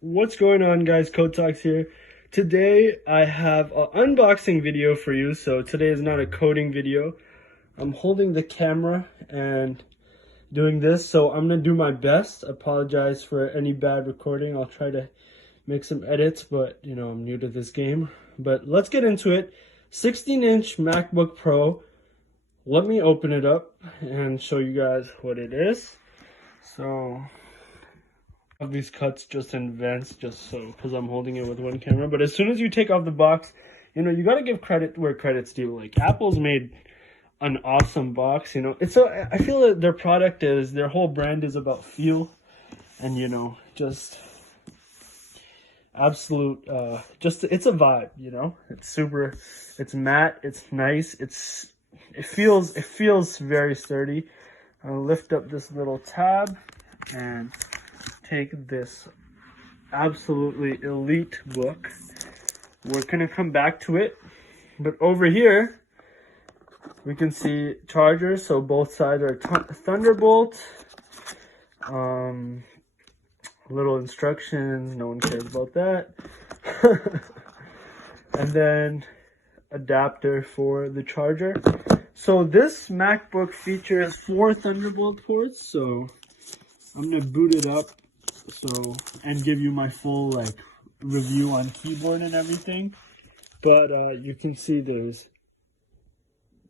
What's going on, guys? Code Talks here. Today I have an unboxing video for you. So today is not a coding video. I'm holding the camera and doing this, so I'm gonna do my best. Apologize for any bad recording. I'll try to make some edits, but I'm new to this game. But let's get into it. 16-inch MacBook Pro. Let me open it up and show you guys what it is. So of these cuts just in advance, just so because I'm holding it with one camera. But as soon as you take off the box, you got to give credit where credit's due. Like, Apple's made an awesome box. I feel that their whole brand is about feel, and just absolute it's a vibe. It's matte, it's nice, it feels very sturdy. I'll lift up this little tab and take this absolutely elite book. We're gonna come back to it, but over here we can see chargers. So both sides are Thunderbolt. Little instructions, no one cares about that. And then adapter for the charger. So this MacBook features 4 Thunderbolt ports, so I'm gonna boot it up and give you my full review on keyboard and everything. But you can see there's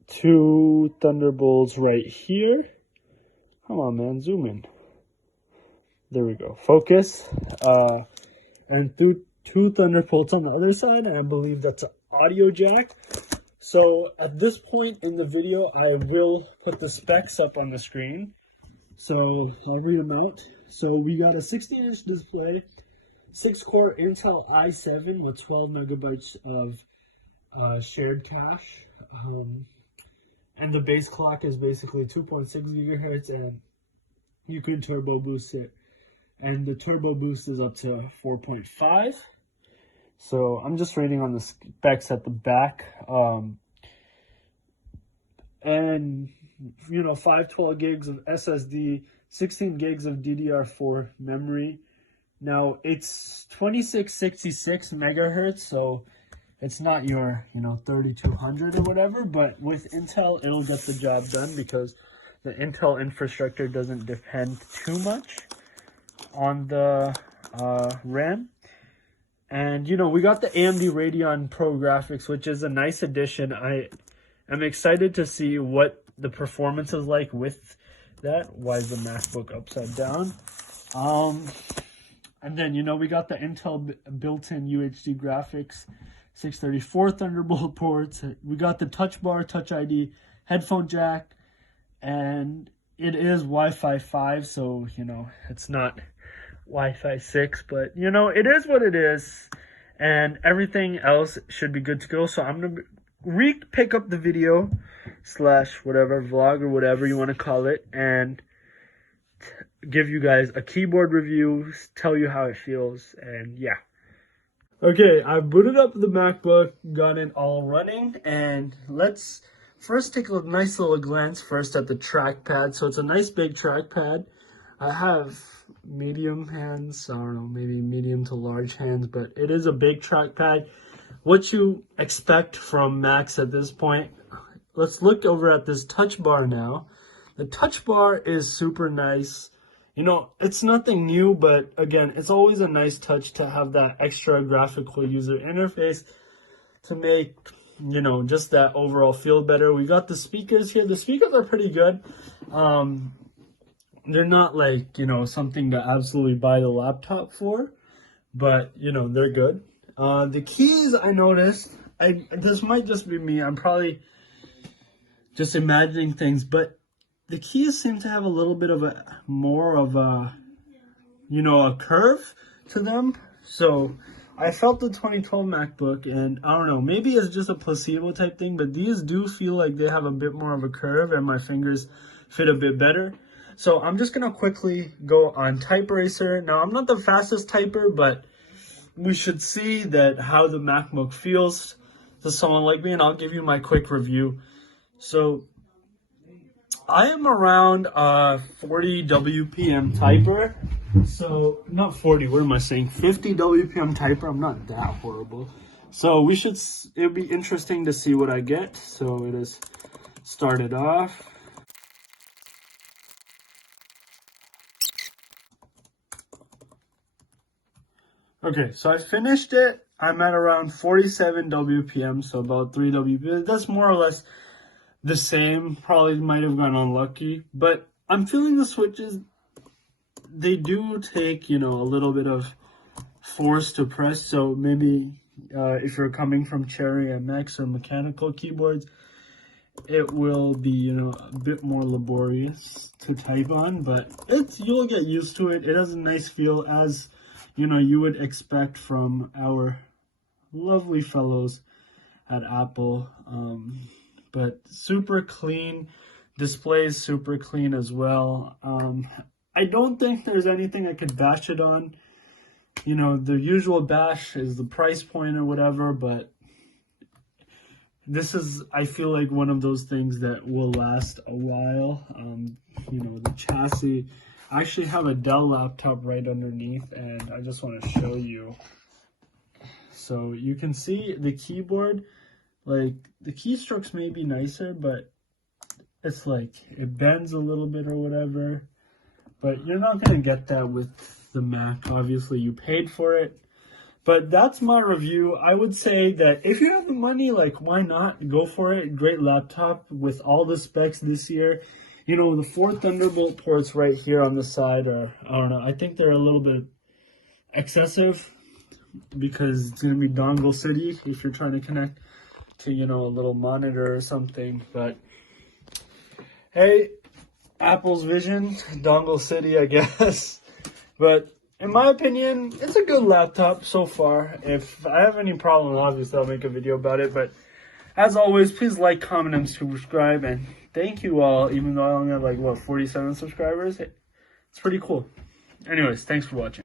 2 Thunderbolts right here. Come on, man, zoom in. There we go. Focus. And 2 Thunderbolts on the other side, and I believe that's an audio jack. So at this point in the video, I will put the specs up on the screen. So I'll read them out. So we got a 16-inch display, 6-core Intel i7 with 12 megabytes of shared cache. And the base clock is basically 2.6 gigahertz, and you can turbo boost it. And the turbo boost is up to 4.5. So I'm just reading on the specs at the back. And 512 gigs of SSD, 16 gigs of DDR4 memory. Now it's 2666 megahertz, so it's not your 3200 or whatever, but with Intel it'll get the job done because the Intel infrastructure doesn't depend too much on the RAM. And we got the AMD Radeon Pro graphics, which is a nice addition. I'm excited to see what the performance is like with that. Why is the MacBook upside down? And then, we got the Intel built-in UHD graphics, 634 Thunderbolt ports. We got the Touch Bar, Touch ID, headphone jack, and it is Wi-Fi 5, so, it's not Wi-Fi 6, but, it is what it is, and everything else should be good to go. So I'm going to pick up the video / whatever vlog or whatever you want to call it, and give you guys a keyboard review, tell you how it feels, and yeah. Okay, I booted up the MacBook, got it all running, and let's first take a nice little glance first at the trackpad. So it's a nice big trackpad. I have medium hands, I don't know, maybe medium to large hands, but it is a big trackpad. What you expect from Macs at this point. Let's look over at this touch bar now. The touch bar is super nice. It's nothing new, but again, it's always a nice touch to have that extra graphical user interface to make, just that overall feel better. We got the speakers here. The speakers are pretty good. They're not something to absolutely buy the laptop for, but they're good. The keys, I noticed, this might just be me, I'm probably just imagining things, but the keys seem to have a little bit of a curve to them. So I felt the 2012 MacBook, and I don't know, maybe it's just a placebo type thing, but these do feel like they have a bit more of a curve and my fingers fit a bit better. So I'm just gonna quickly go on Type Eraser. Now, I'm not the fastest typer, but we should see how the MacBook feels to someone like me, and I'll give you my quick review. So I am around 40 WPM typer, So, not 40, what am I saying? 50 WPM typer, I'm not that horrible. So it'll be interesting to see what I get. So it is started off. Okay, so I finished it. I'm at around 47 WPM, so about 3 WPM. That's more or less the same. Probably might have gone unlucky, but I'm feeling the switches. They do take, a little bit of force to press. So maybe if you're coming from Cherry MX or mechanical keyboards, it will be, a bit more laborious to type on, but you'll get used to it. It has a nice feel, as you would expect from our lovely fellows at Apple. But super clean. Display is super clean as well. I don't think there's anything I could bash it on. The usual bash is the price point or whatever, but this is, I feel like, one of those things that will last a while. The chassis. I actually have a Dell laptop right underneath, and I just want to show you. So you can see the keyboard, like the keystrokes may be nicer, but it's like it bends a little bit or whatever. But you're not going to get that with the Mac. Obviously, you paid for it. But that's my review. I would say that if you have the money, like, why not? Go for it. Great laptop with all the specs this year. The 4 Thunderbolt ports right here on the side are, I don't know, I think they're a little bit excessive because it's going to be dongle city if you're trying to connect to, a little monitor or something. But, hey, Apple's vision, dongle city, I guess. But in my opinion, it's a good laptop so far. If I have any problem, obviously I'll make a video about it. But as always, please like, comment, and subscribe. And thank you all, even though I only have 47 subscribers. It's pretty cool. Anyways, thanks for watching.